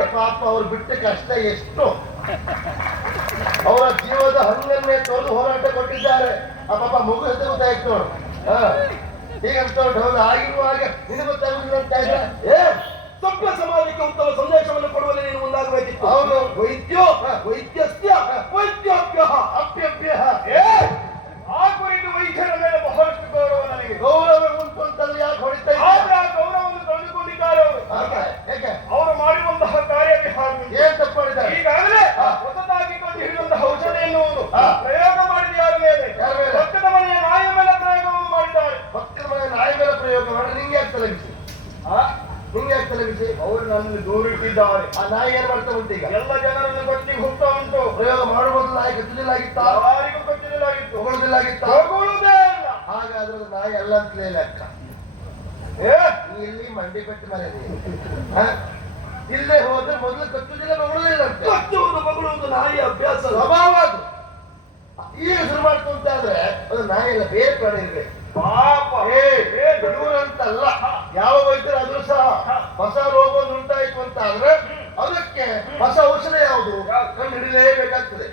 ಆಯ್ತು ಪಾಪ ಅವ್ರು ಬಿಟ್ಟ ಕಷ್ಟ ಎಷ್ಟು, ಅವರ ಜೀವದ ಹಂಗನ್ನೇ ತೊರೆದು ಹೋರಾಟ ಕೊಟ್ಟಿದ್ದಾರೆ. ಆ ಪಾಪ ಮಗು ಅಂತ ಗೊತ್ತಾಯ್ತು ನೋಡು. ಹೀಗಂತ ಹೌದು ಆಗಿರುವಾಗ ನಿನಗೆ ಗೊತ್ತಾಗುದಿಲ್ಲ ಅಂತ ಇದ್ರೆ ಸಭ್ಯ ಸಮಾಜಕ್ಕೆ ಉತ್ತಮ ಸಂದೇಶವನ್ನು ಕೊಡುವಲ್ಲಿ ನೀನು ಮುಂದಾಗಬೇಕಿತ್ತು. ಅವನು ವೈದ್ಯೋ ವೈದ್ಯಸ್ಯ ವೈದ್ಯಾಭ್ಯ ಅಪ್ಯಭ್ಯ ಆ ಕುರಿತು ವೈದ್ಯರ ಮೇಲೆ ಬಹಳಷ್ಟು ಗೌರವ ನನಗೆ. ಗೌರವ ಉಂಟು ಅಂತಂದ್ರೆ ಯಾಕೆ ಹೊಡಿತಾ ಆದ್ರೆ ಆ ಗೌರವವನ್ನು ತಂದುಕೊಂಡಿದ್ದಾರೆ ಅವರು. ಯಾಕೆ ಅವರು ಮಾಡಿರುವಂತಹ ಕಾರ್ಯವಿಹಾರ ಏನ್ ತಪ್ಪು ಮಾಡಿದ್ದಾರೆ? ಈಗಾಗಲೇ ಹೊಸದಾಗಿ ಕಂಡು ಹಿಡಿದಂತಹ ಔಷಧ ಎನ್ನುವುದು ಪ್ರಯೋಗ ಮಾಡಿದ ಯಾರ ಮೇಲೆ? ಪಕ್ಕದ ಮನೆಯ ನಾಯ ಮೇಲೆ ಪ್ರಯೋಗವನ್ನು ಮಾಡಿದ್ದಾರೆ. ಪಕ್ಕದ ಮನೆ ನಾಯಿ ಮೇಲೆ ಪ್ರಯೋಗ ಮಾಡಿ ನಿಂಗೆ ಯಾಕೆ ತಲಗಿಸಿ? ನಿಂಗೆ ಯಾಕೆ ತಲಗಿಸಿ? ಅವರು ನನ್ನಲ್ಲಿ ದೂರಿಟ್ಟಿದ್ದಾರೆ. ಆ ನಾಯಿ ಏನ್ ಮಾಡ್ತಾ ಉಂಟು ಈಗ? ಎಲ್ಲ ಜನರನ್ನು ಗೊತ್ತಿಗೆ ಹೋಗ್ತಾ ಉಂಟು. ಪ್ರಯೋಗ ಮಾಡುವುದು ನಾಯಿ ಗೊತ್ತಿಲ್ಲಾಗಿತ್ತ? ಯಾರಿಗೂ ಗೊತ್ತಿರಲಾಗಿತ್ತು. ಹೊಗಳದಿಲ್ಲಾಗಿತ್ತ? ಹೊಗಳುವುದೇ ಇಲ್ಲ. ಹಾಗಾದ್ರೆ ನಾಯಿ ಅಲ್ಲ ಅಂತಲೇ ಲೆಕ್ಕ. ನೀ ಇಲ್ಲಿ ಮಂಡಿ ಪೆಟ್ಟು ಮನೆ ಇಲ್ಲೇ ಹೋದ್ರೆ ಮೊದಲು ಕಚ್ಚುದಿಲ್ಲ ಬಗಳುದಿಲ್ಲ ಅಂತ. ಕಚ್ಚುವುದು ಬಗಳುವುದು ನಾಯಿಯ ಅಭ್ಯಾಸ ಸ್ವಭಾವ ಅದು. ಈಗ ಶುರು ಮಾಡ್ತು ಅಂತ ಆದ್ರೆ ಅದು ನಾಯಿ ಎಲ್ಲ ಬೇರೆ ಪ್ರಾಣಿ ಇರ್ಬೇಕು. ಪಾಪ ಅಂತಲ್ಲ ಯಾವ ವೈದ್ಯರಾದ್ರೂ ಸಹ ಹೊಸ ರೋಗ ಉಂಟಾಯ್ತು ಅಂತ ಆದ್ರೆ ಅದಕ್ಕೆ ಹೊಸ ಔಷಧ ಯಾವುದು ಕಂಡು ಹಿಡಿಲೇಬೇಕಾಗ್ತದೆ.